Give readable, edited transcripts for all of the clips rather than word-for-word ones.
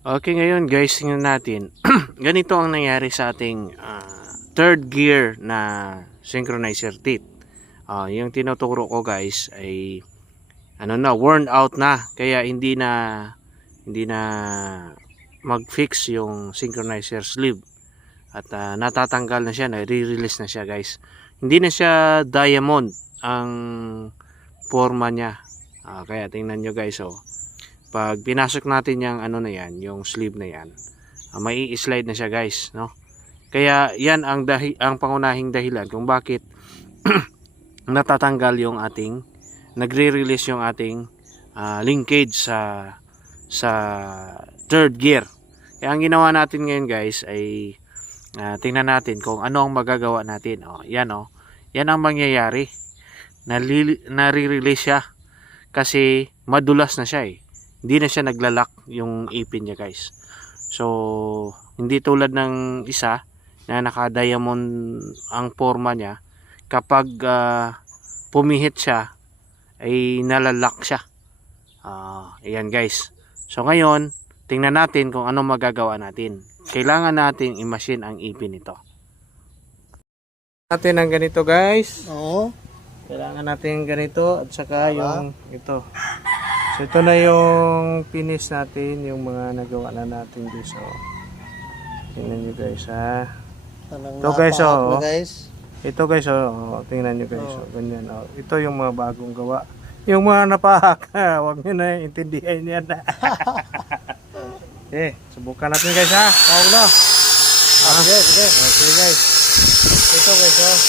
Okay, ngayon guys, tingnan natin. Ganito ang nangyari sa ating third gear na synchronizer teeth. Yung tinuturo ko guys ay worn out na. Kaya hindi na mag-fix yung synchronizer sleeve. At natatanggal na siya, na-release na siya guys. Hindi na siya diamond ang forma niya. Kaya tingnan nyo guys, pag pinasok natin yung yung sleeve na yan, may i-slide na siya guys, no? Kaya yan ang pangunahing dahilan kung bakit natatanggal yung ating nagre-release yung ating linkage sa third gear. Kaya ang ginawa natin ngayon guys ay tingnan natin kung ano ang magagawa natin. Yan ang mangyayari. Nare-release siya kasi madulas na siya eh. Hindi na siya naglalak yung ipin niya guys. So hindi tulad ng isa na naka-diamond ang forma niya, kapag pumihit siya ay nalalak siya. Ayan guys. So ngayon tingnan natin kung ano magagawa natin. Kailangan natin i-machine ang ipin nito. Natin ang ganito guys. Oo. Kailangan natin ganito at saka yung ito. So ito na yung finish natin, yung mga nagawa na natin dito. Tingnan nyo guys ha. Ito guys guys. Ito guys tingnan nyo guys ganyan Ito yung mga bagong gawa. Yung mga napahak, huwag nyo na intindihan yan. Subukan natin guys ha. Paulo. Sige. Okay guys. Ito guys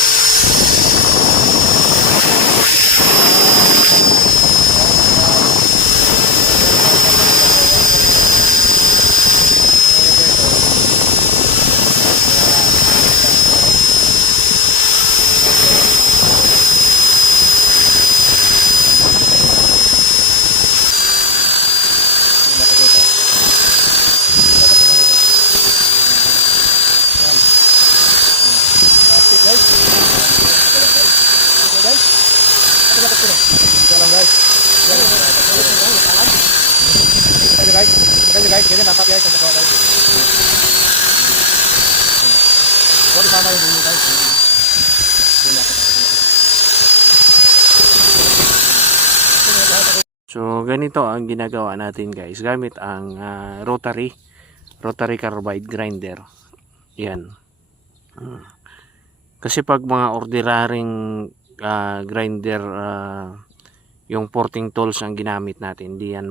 guys, ganyan dapat guys ang gawa guys. Huwag isama yung dulo guys. So ganito ang ginagawa natin guys gamit ang rotary carbide grinder. Yan. Kasi pag mga ordinaryong grinder, yung porting tools ang ginamit natin, hindi yan